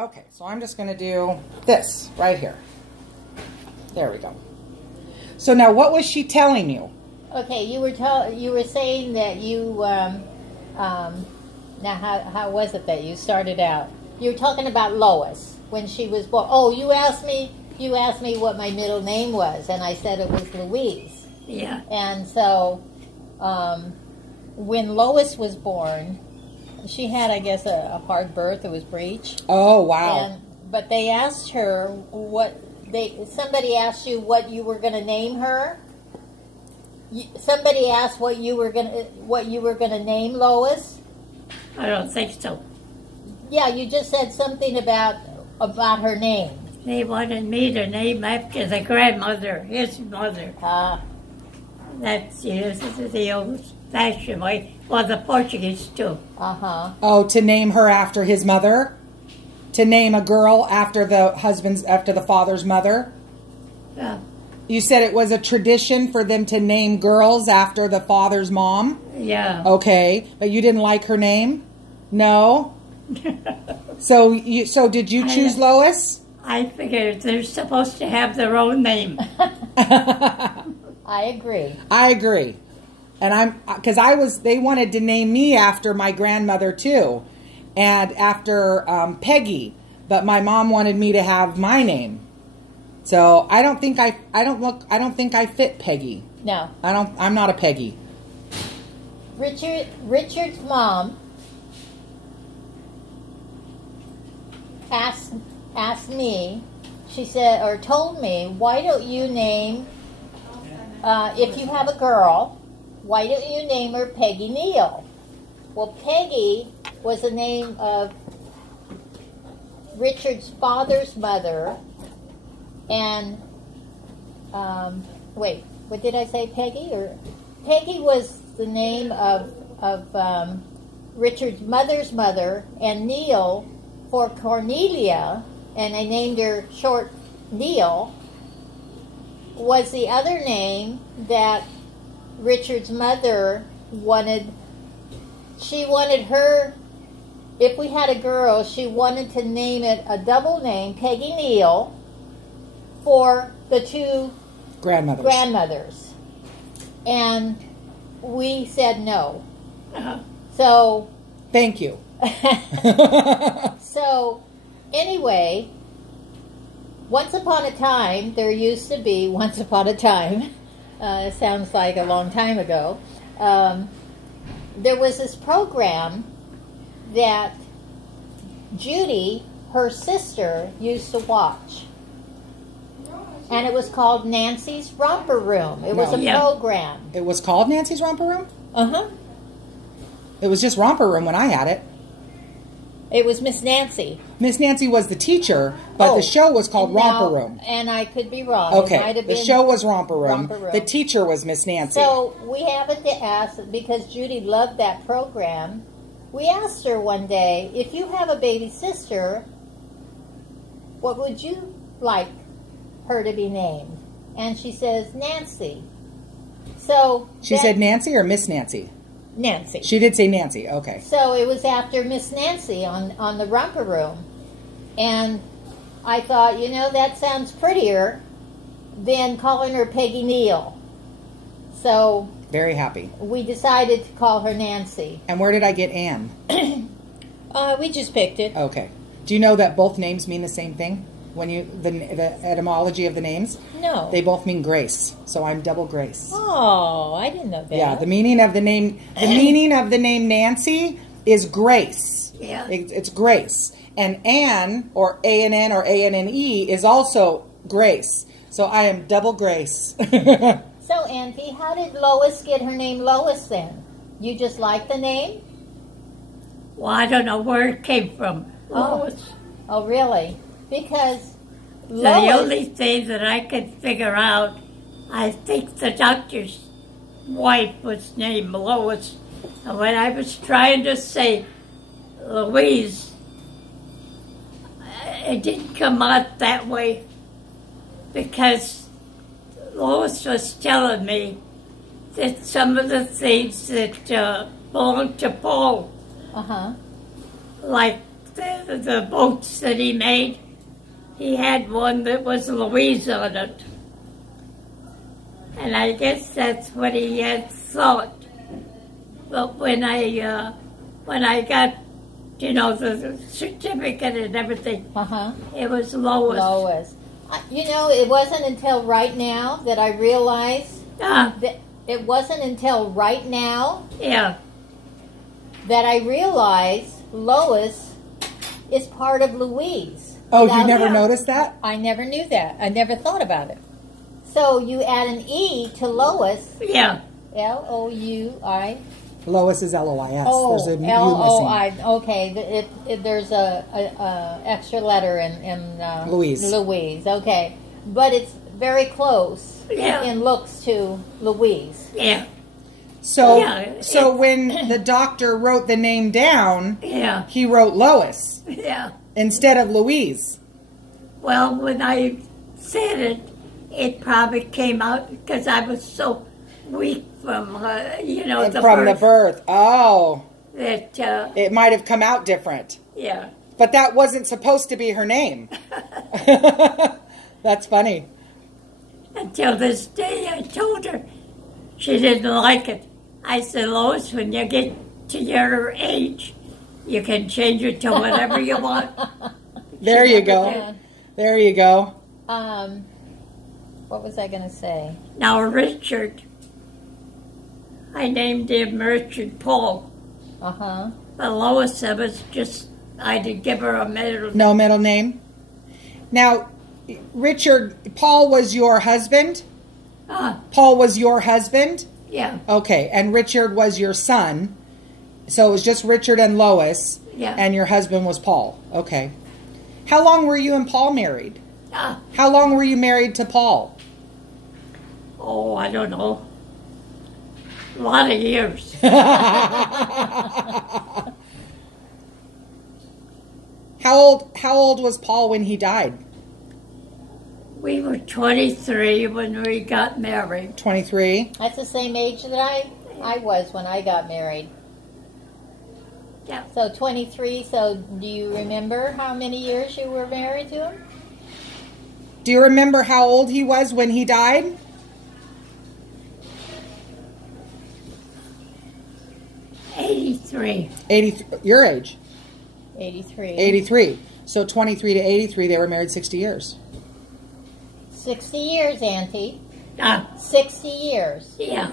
Okay, so I'm just going to do this right here. There we go. So now, what was she telling you? Okay, you were saying that you now how was it that you started out? You were talking about Lois when she was born. Oh, you asked me what my middle name was, and I said it was Louise. Yeah. And so when Lois was born, she had, I guess, a hard birth. It was breech. Oh, wow. But they asked her somebody asked you what you were going to name her. Somebody asked what you were gonna name Lois. I don't think so. Yeah, you just said something about her name. They wanted me to name after the grandmother, his mother. That's the old-fashioned way. Well, the Portuguese too. Oh, to name her after his mother? To name a girl after the father's mother? Yeah. You said it was a tradition for them to name girls after the father's mom? Yeah. Okay, but you didn't like her name? No? So did you choose Lois? I figured they're supposed to have their own name. I agree. I agree. And they wanted to name me after my grandmother too, and after Peggy, but my mom wanted me to have my name. So I don't think I fit Peggy. No. I'm not a Peggy. Richard's mom asked me, she said, or told me, why don't you name, if you have a girl, why don't you name her Peggy Neal? Well, Peggy was the name of Richard's father's mother, and, wait, what did I say, Peggy? Peggy was the name of Richard's mother's mother, and Neal for Cornelia, and I named her short Neal, was the other name that Richard's mother wanted. She wanted her, if we had a girl, she wanted to name it a double name, Peggy Neal, for the two grandmothers. And we said no. So... Thank you. So, anyway, once upon a time, it sounds like a long time ago, there was this program that Judy, her sister, used to watch. And it was called Nancy's Romper Room. It was a program. It was called Nancy's Romper Room? Uh-huh. It was just Romper Room when I had it. It was Miss Nancy. Miss Nancy was the teacher, but the show was called Romper Room. And I could be wrong. Okay, It might have the been show was Romper Room. Romper Room. The teacher was Miss Nancy. So we happened to ask, because Judy loved that program, we asked her one day, if you have a baby sister, what would you like her to be named? And she says, Nancy. So she said Nancy or Miss Nancy? Nancy. She did say Nancy, okay. So it was after Miss Nancy on the Romper Room. And I thought, that sounds prettier than calling her Peggy Neal. So... Very happy. We decided to call her Nancy. And where did I get Anne? We just picked it. Okay. Do you know that both names mean the same thing? The etymology of the names? No. They both mean grace. So I'm double grace. Oh, I didn't know that. Yeah, the meaning of the name Nancy is grace. Yeah. It's grace. And Anne, or A-N-N or A-N-N-E, is also grace. So I am double grace. So, Auntie, how did Lois get her name Lois then? You just like the name? Well, I don't know where it came from. Lois. Oh, really? Because Lois... The only thing that I could figure out, I think the doctor's wife was named Lois. And when I was trying to say Louise, it didn't come out that way because Lois was telling me that some of the things that belonged to Paul, like the boats that he made, he had one that was Louise on it. And I guess that's what he had thought. But when I got, the certificate and everything, it was Lois. Lois. It wasn't until right now that I realized that it wasn't until right now that I realized Lois is part of Louise. Oh, you never noticed that? I never knew that. I never thought about it. So you add an E to Lois. Yeah. L-O-U-I. Lois is L-O-I-S. Oh, There's a U L-O-I. Okay, there's a extra letter in Louise. Louise. Okay, but it's very close in looks to Louise. Yeah. So when the doctor wrote the name down, he wrote Lois instead of Louise. Well, when I said it, it probably came out because I was so weak from, the birth. Oh. That it might have come out different. Yeah. But that wasn't supposed to be her name. That's funny. Until this day, I told her she didn't like it. I said, Lois, when you get to your age, you can change it to whatever you want. There you go. Did. There you go. What was I going to say? Now, Richard, I named him Richard Paul. Uh-huh. But Lois, I did give her a middle name. No middle name? Now, Richard, Paul was your husband? Paul was your husband? Yeah. Okay, and Richard was your son. So it was just Richard and Lois. Yeah. And your husband was Paul. Okay. How long were you and Paul married? How long were you married to Paul? Oh, I don't know. A lot of years. How old was Paul when he died? We were 23 when we got married. 23? That's the same age that I was when I got married. Yeah. So 23, so do you remember how many years you were married to him? Do you remember how old he was when he died? 83. 83. Your age? 83. 83. So 23 to 83, they were married 60 years. 60 years, Auntie. 60 years. Yeah.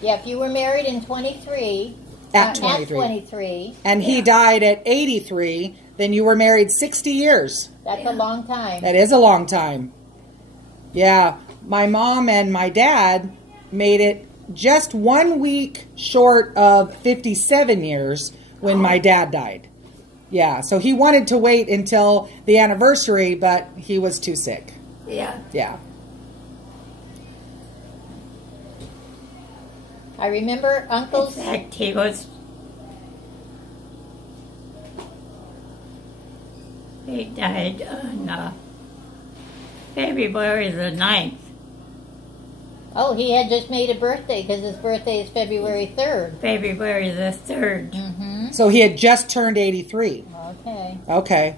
Yeah, if you were married in 23... At 23. And he died at 83, then you were married 60 years. That's a long time. That is a long time. Yeah. My mom and my dad made it just 1 week short of 57 years when my dad died. Yeah, so he wanted to wait until the anniversary, but he was too sick. Yeah. Yeah. I remember Uncle's... In fact, he died on February the 9th. Oh, he had just made a birthday because his birthday is February 3rd. February the 3rd. Mm-hmm. So he had just turned 83. Okay. Okay.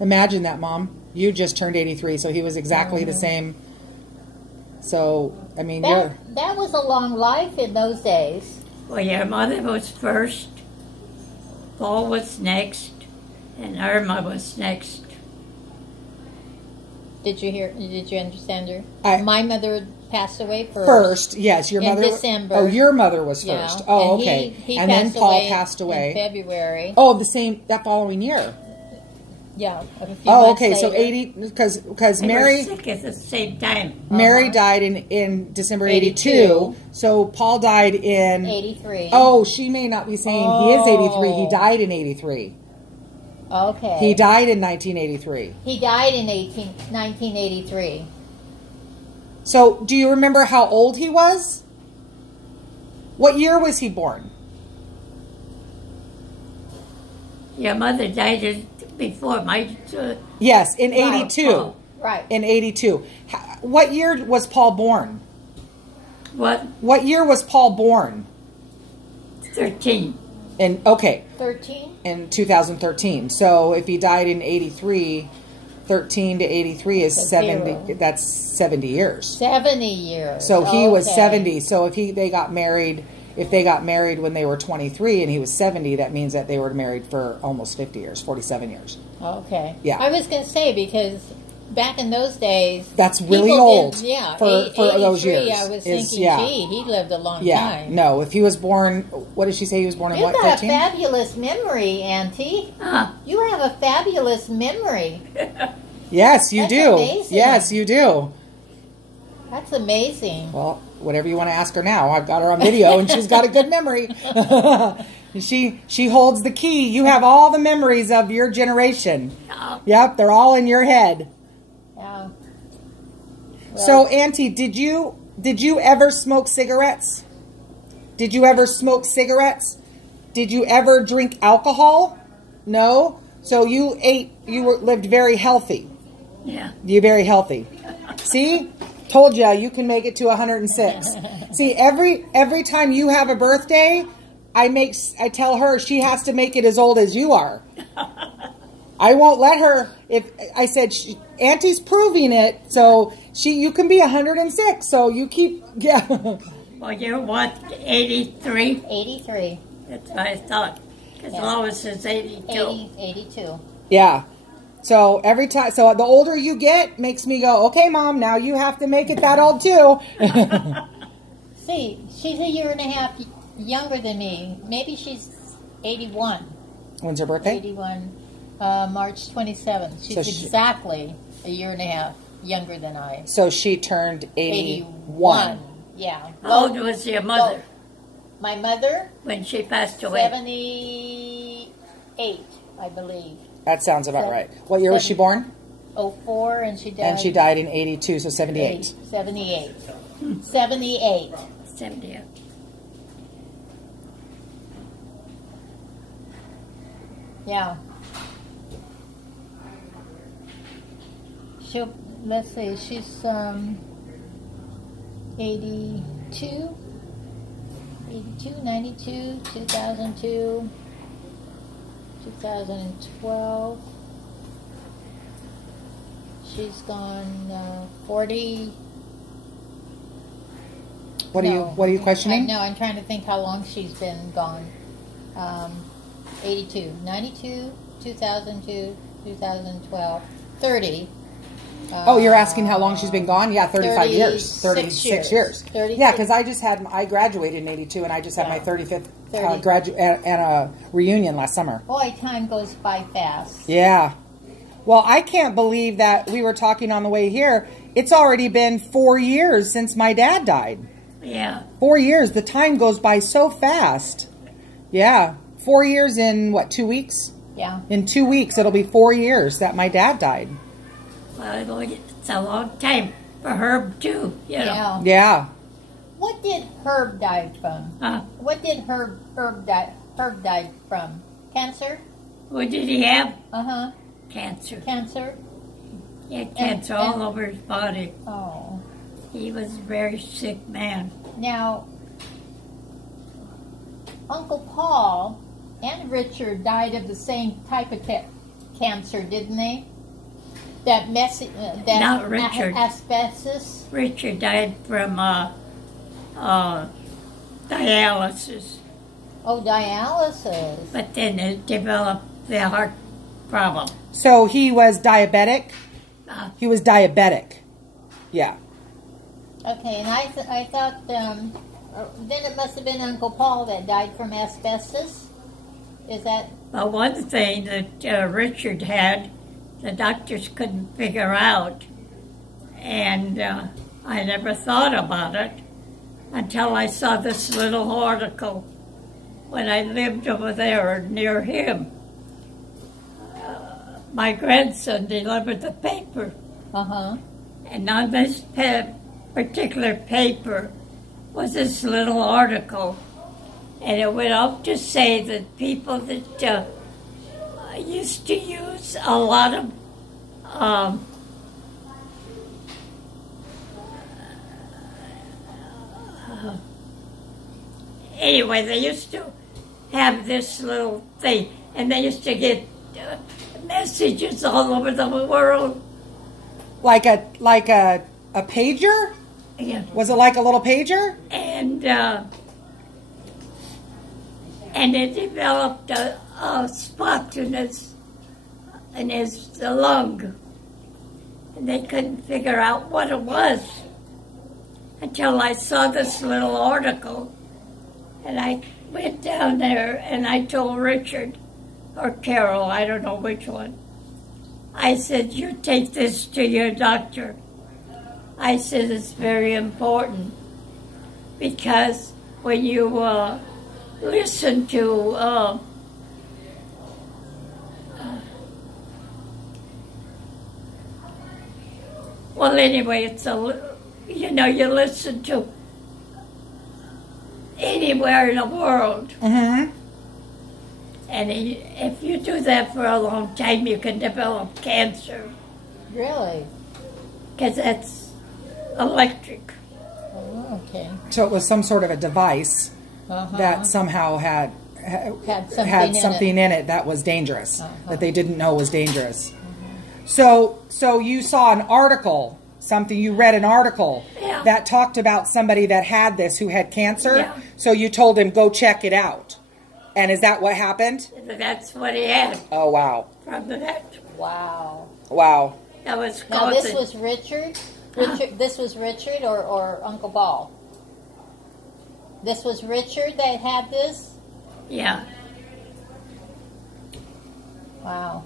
Imagine that, Mom. You just turned 83, so he was exactly the same. So, I mean, that was a long life in those days. Well, your mother was first, Paul was next, and Irma was next. Did you understand her? My mother passed away first. First, yes. Your mother. In December. Oh, your mother was first. Yeah. Oh, and okay. He and then Paul passed in away. February. Oh, that following year. Yeah. Oh, okay. So 80, because Mary. They were sick at the same time. Mary died in December 82. So Paul died in 83. Oh, she may not be saying he is 83. He died in 83. Okay. He died in 1983. He died in 1983. So, do you remember how old he was? What year was he born? Your mother died before my... Yes, in 82. Right. In 82. What year was Paul born? What? What year was Paul born? 13. And okay, 13? in 2013. So if he died in 83, 13 to 83 is That's 70. zero. That's 70 years. 70 years. So he was Okay. 70. So if they got married, if they got married when they were 23 and he was 70, that means that they were married for almost 50 years, 47 years. Okay. Yeah. I was going to say, because back in those days, That's really people old. didn't- Yeah. for those 83, years. I was is- thinking, yeah. gee, he lived a long Yeah. time. No, if he was born, what did she say he was born in? You've What, got 13? a fabulous memory, Auntie. Ah, You have a fabulous memory. Yes, you That's do. amazing. Yes, you do. That's amazing. Well, whatever you want to ask her now. I've got her on video, and she's got a good memory. She holds the key. You have all the memories of your generation. no. Yep, they're all in your head. Yeah. So, Auntie, did you ever smoke cigarettes? Did you ever smoke cigarettes? Did you ever drink alcohol? No. So you lived very healthy. Yeah. You're very healthy. See? Told you can make it to 106. See, every time you have a birthday, I tell her she has to make it as old as you are. I won't let her. If I said Auntie's proving it, so you can be 106. So you keep Well, you're what, 83? 83. That's what I thought. Because Lois is 82. 82. Yeah. So every time, so the older you get, makes me go, okay, Mom, now you have to make it that old too. See, she's a year and a half younger than me. Maybe she's 81. When's her birthday? 81, March 27th. She's So she- exactly a year and a half younger than I. So she turned 81. Yeah. How old was your mother My mother, when she passed away? 78, I believe. That sounds about right. What year was she born? 04, and she died. And she died in 82, so 78. 78. 78. 70. Yeah. Let's see, she's 82, 92, 2002, 2012. She's gone 40. What are you questioning? No, I'm trying to think how long she's been gone. 82, 92, 2002, 2012, 30. Oh, you're asking how long she's been gone? Yeah, 35 years. 36 36 years. 36. Yeah, because I graduated in 82, and I just had my Yeah. 35th 30. and a reunion last summer. Boy, time goes by fast. Yeah. Well, I can't believe that we were talking on the way here. It's already been 4 years since my dad died. Yeah. 4 years. The time goes by so fast. Yeah. 4 years in, what, 2 weeks? Yeah. In 2 weeks, it'll be 4 years that my dad died. Well, it's a long time for Herb, too, you know. Yeah. Yeah. What did Herb die from? Huh? What did Herb die from? Cancer? What did he have? Uh-huh. Cancer. Cancer? He had cancer all over his body. Oh. He was a very sick man. Now, Uncle Paul and Richard died of the same type of cancer, didn't they? That messy, that Not Richard. asbestos. Richard died from dialysis, Oh, dialysis. but then it developed the heart problem. So he was diabetic? Uh, He was diabetic. Yeah. Okay, and I thought then it must have been Uncle Paul that died from asbestos. Is that? But one thing that Richard had, the doctors couldn't figure out, and I never thought about it until I saw this little article when I lived over there near him. My grandson delivered the paper, Uh-huh. and on this particular paper was this little article, and it went on to say that people that used to use a lot of anyway, they used to have this little thing, and they used to get messages all over the world. Like a pager? Yeah. Was it like a little pager? And it developed a spot in his lung, and they couldn't figure out what it was until I saw this little article, and I went down there and I told Richard or Carol, I don't know which one. I said, "You take this to your doctor." I said, "It's very important because when you listen to well, anyway, it's you listen to anywhere in the world, Mm-hmm. and if you do that for a long time, you can develop cancer Really? because that's electric." Oh, okay. So it was some sort of a device Uh-huh. that somehow had something in it that was dangerous, that they didn't know was dangerous. So you saw an article, you read an article Yeah. that talked about somebody that had this, who had cancer. Yeah. So you told him, go check it out. And is that what happened? That's what he had Oh, wow. from that. Wow. Wow. That was Now causing. this was Richard. This was Richard or Uncle Ball. This was Richard that had this. Yeah. Wow.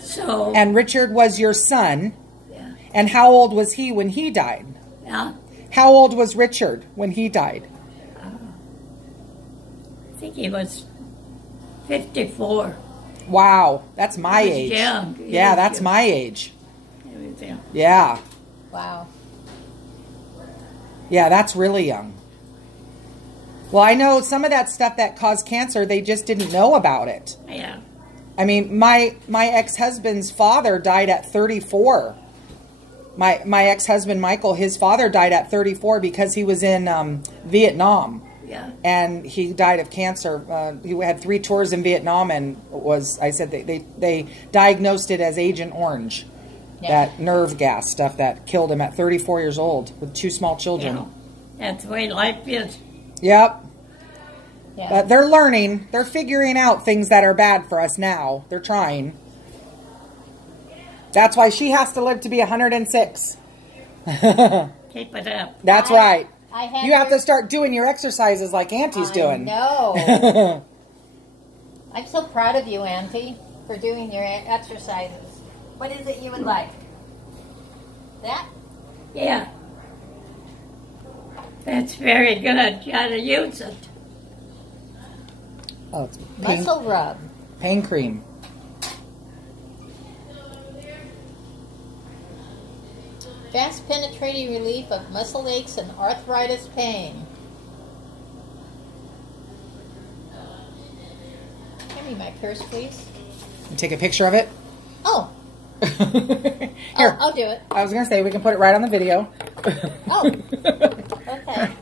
So. And Richard was your son. Yeah. And how old was he when he died? Yeah. How old was Richard when he died? I think he was 54. Wow. That's my He was age. young. He Yeah, was that's young. my age. He was young. Yeah. Wow. Yeah, that's really young. Well, I know some of that stuff that caused cancer, they just didn't know about it. Yeah. I mean, my ex-husband's father died at 34. My ex-husband, Michael, his father died at 34 because he was in Vietnam. Yeah. And he died of cancer. He had 3 tours in Vietnam, and they diagnosed it as Agent Orange. Yeah. That nerve gas stuff that killed him at 34 years old with 2 small children. Yeah. That's the way life is. Yep. Yeah. But they're learning. They're figuring out things that are bad for us now. They're trying. That's why she has to live to be 106. Keep it up. That's right. You have her- to start doing your exercises like Auntie's doing. No. I'm so proud of you, Auntie, for doing your exercises. What is it you would like? That? Yeah. That's very good. You gotta use it. Oh, it's pain, Muscle rub. pain cream. Fast penetrating relief of muscle aches and arthritis pain. Give me my purse, please. You take a picture of it. Oh, Here. I'll do it. I was going to say, we can put it right on the video. Oh, okay.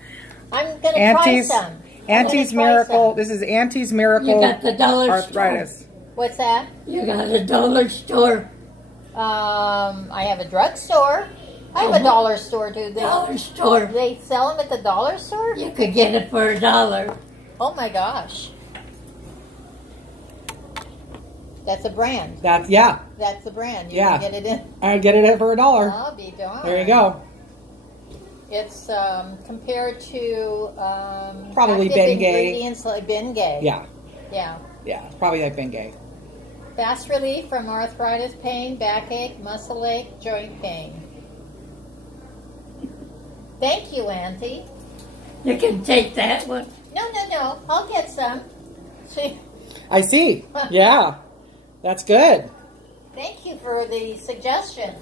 I'm gonna Auntie's, try some. Auntie's Miracle. This is Auntie's Miracle You got the dollar Arthritis. store. What's that? You got a dollar store. I have a drugstore. I have a dollar store, dude. Dollar store. They sell them at the dollar store? You could get it for $1. Oh my gosh. That's a brand. That's That's a brand. You Yeah. can get it in. I get it for $1. I'll be darned. There you go. It's compared to Probably active Bengay. ingredients like Bengay. Yeah. Yeah. Yeah. Probably like Bengay. Fast relief from arthritis pain, backache, muscle ache, joint pain. Thank you, Auntie. You can take that one. No. I'll get some. See, I see. Yeah. That's good. thank you for the suggestion.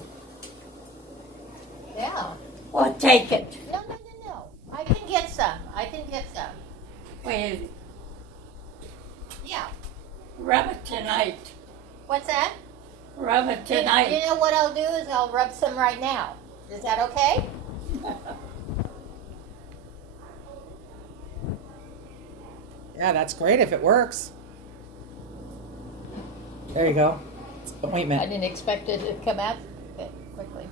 Yeah. Well, take it. No. I can get some. Wait, Yeah. rub it tonight. What's that? Rub it tonight. You know what I'll do is I'll rub some right now. Is that okay? Yeah, that's great if it works. There you go. I Ointment. didn't expect it to come out that quickly.